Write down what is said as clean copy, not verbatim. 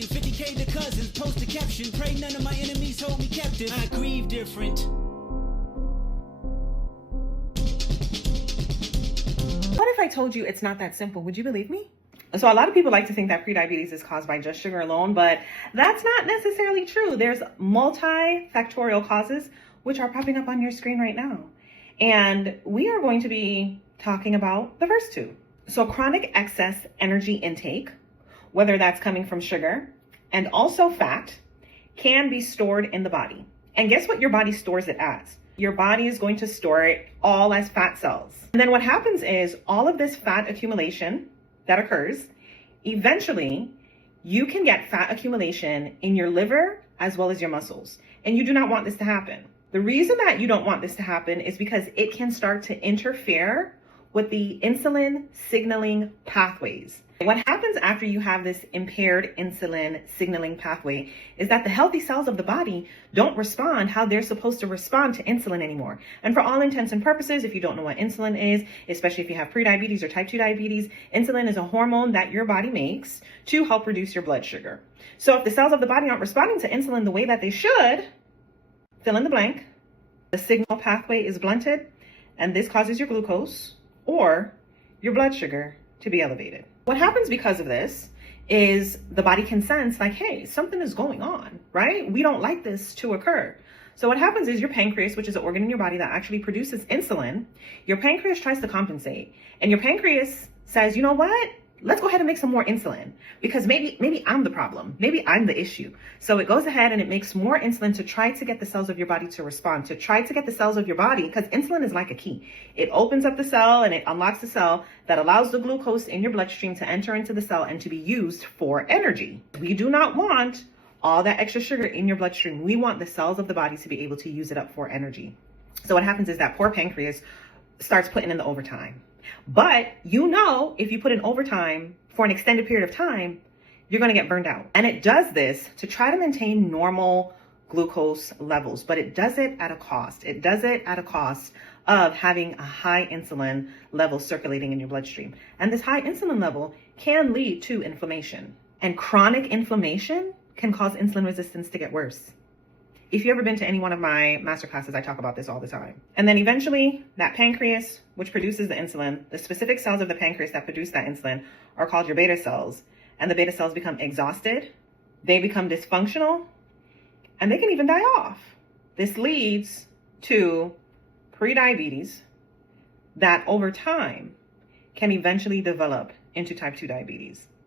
reflection. 50K to cousins, post a caption. Pray none of my enemies hold me captive. I grieve different. What if I told you it's not that simple? Would you believe me? So a lot of people like to think that prediabetes is caused by just sugar alone, but that's not necessarily true. There's multifactorial causes, which are popping up on your screen right now. And we are going to be talking about the first two. So chronic excess energy intake, whether that's coming from sugar and also fat, can be stored in the body. And guess what your body stores it as? Your body is going to store it all as fat cells. And then what happens is all of this fat accumulation that occurs, eventually you can get fat accumulation in your liver as well as your muscles. And you do not want this to happen. The reason that you don't want this to happen is because it can start to interfere with the insulin signaling pathways. What happens after you have this impaired insulin signaling pathway is that the healthy cells of the body don't respond how they're supposed to respond to insulin anymore. And for all intents and purposes, if you don't know what insulin is, especially if you have prediabetes or type 2 diabetes, insulin is a hormone that your body makes to help reduce your blood sugar. So if the cells of the body aren't responding to insulin the way that they should, fill in the blank, the signal pathway is blunted, and this causes your glucose or your blood sugar to be elevated. What happens because of this is the body can sense like, hey, something is going on, right? We don't like this to occur. So what happens is your pancreas, which is an organ in your body that actually produces insulin, your pancreas tries to compensate. And your pancreas says, you know what? Let's go ahead and make some more insulin because maybe I'm the problem. Maybe I'm the issue. So it goes ahead and it makes more insulin to try to get the cells of your body to respond, to try to get the cells of your body, because insulin is like a key. It opens up the cell and it unlocks the cell that allows the glucose in your bloodstream to enter into the cell and to be used for energy. We do not want all that extra sugar in your bloodstream. We want the cells of the body to be able to use it up for energy. So what happens is that poor pancreas starts putting in the overtime. But you know, if you put in overtime for an extended period of time, you're going to get burned out. And it does this to try to maintain normal glucose levels, but it does it at a cost. It does it at a cost of having a high insulin level circulating in your bloodstream. And this high insulin level can lead to inflammation. And chronic inflammation can cause insulin resistance to get worse. If you've ever been to any one of my master classes, I talk about this all the time. And then eventually that pancreas, which produces the insulin, the specific cells of the pancreas that produce that insulin are called your beta cells. And the beta cells become exhausted, they become dysfunctional, and they can even die off. This leads to prediabetes that over time can eventually develop into type 2 diabetes.